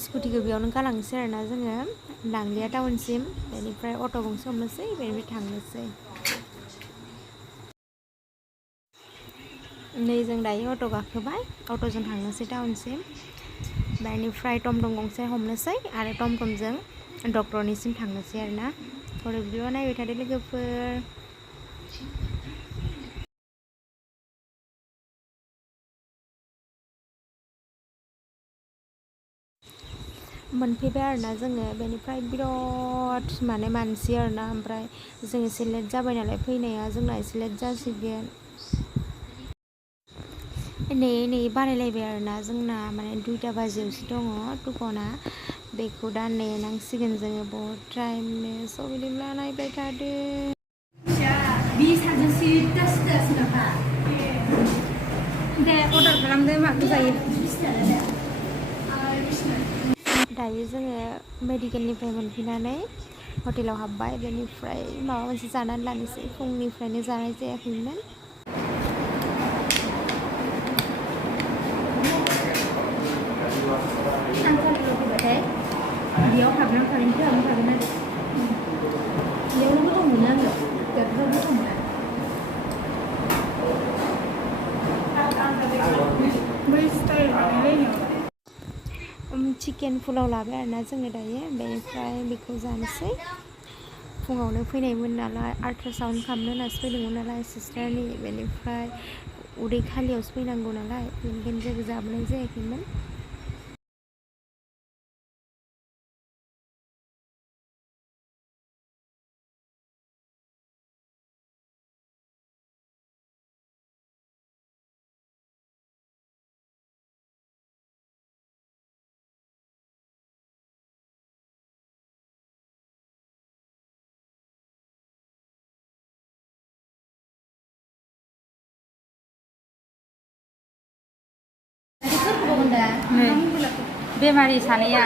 स्कुटिखौ बेयावनो गालांसै आरोना जोङो लांलिया टाउनसिम बेनिफ्राय अट' गंसे हमनोसै बेनिफ्राय थांनोसै नै जों दायो अट' गाखोबाय अट'जों थांनोसै टाउनसिम बेनिफ्राय टमटम गंसे हमनोसै आरो टमटमजों डक्टरनिसिम थांनोसै आरोना थ' बिदिबा नायबाय थादो लोगोफोर मोनफैबाय आरोना जोङो बेनिफ्राय बिराद माने मानसि आरोना ओमफ्राय जों एसे लेट जाबाय नालाय फैनाया जोंना एसे लेट जासिगोन नेयै बारायलायबाय आरोना जोंना माने 2टा बाजियावसो दङ टुकना बेखौ दा नेनांसिगोन जोङो बहुद टाइमनो स' बिदिब्ला नायबाय थादो दे अर्डार खालामदो माखौ जायो दायो जोङो मेडिकेलनिफ्राय मोनफैनानै हटेलाव हाबबाय बेनिफ्राय माबा मोनसे जानानै लानोसै फुंनिफ्रायनो जानाय जायाखैमोन थानसालियाव फैबाथाय बेयाव हाबनांखागोनखौ हाबनांखागोन आरो बेयावनो गोथाव मोनो आङो बेयाव गोथाव मोना बै स्टाइल बानायलायनायाव चिकेन पुलाव लाबाय आरोना जोङो दायो बेनिफ्राय बेखौ जानोसै फुङावनो फैनायमोन नालाय आल्ट्रासाउन्ड खालामनो होननासो फैदोंमोन नालाय सिस्टारनि बेनिफ्राय उदै खालियावसो फैनांगौ नालाय बेनिखायनो जेबो जाबोनाय जायाखैमोन बेमारि सानैया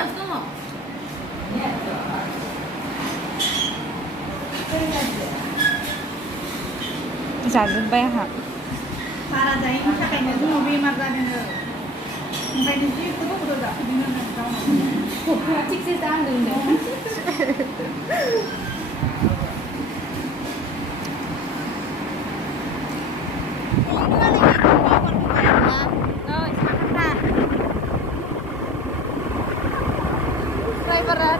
जाजोब्बाय आंहा बारा जायैनि थाखायनो जोंनाव बेमार जादों ओंखायनो जि गोबाव जाफैदों गथ'आ थिगसे जाहोदों ड्राइभारा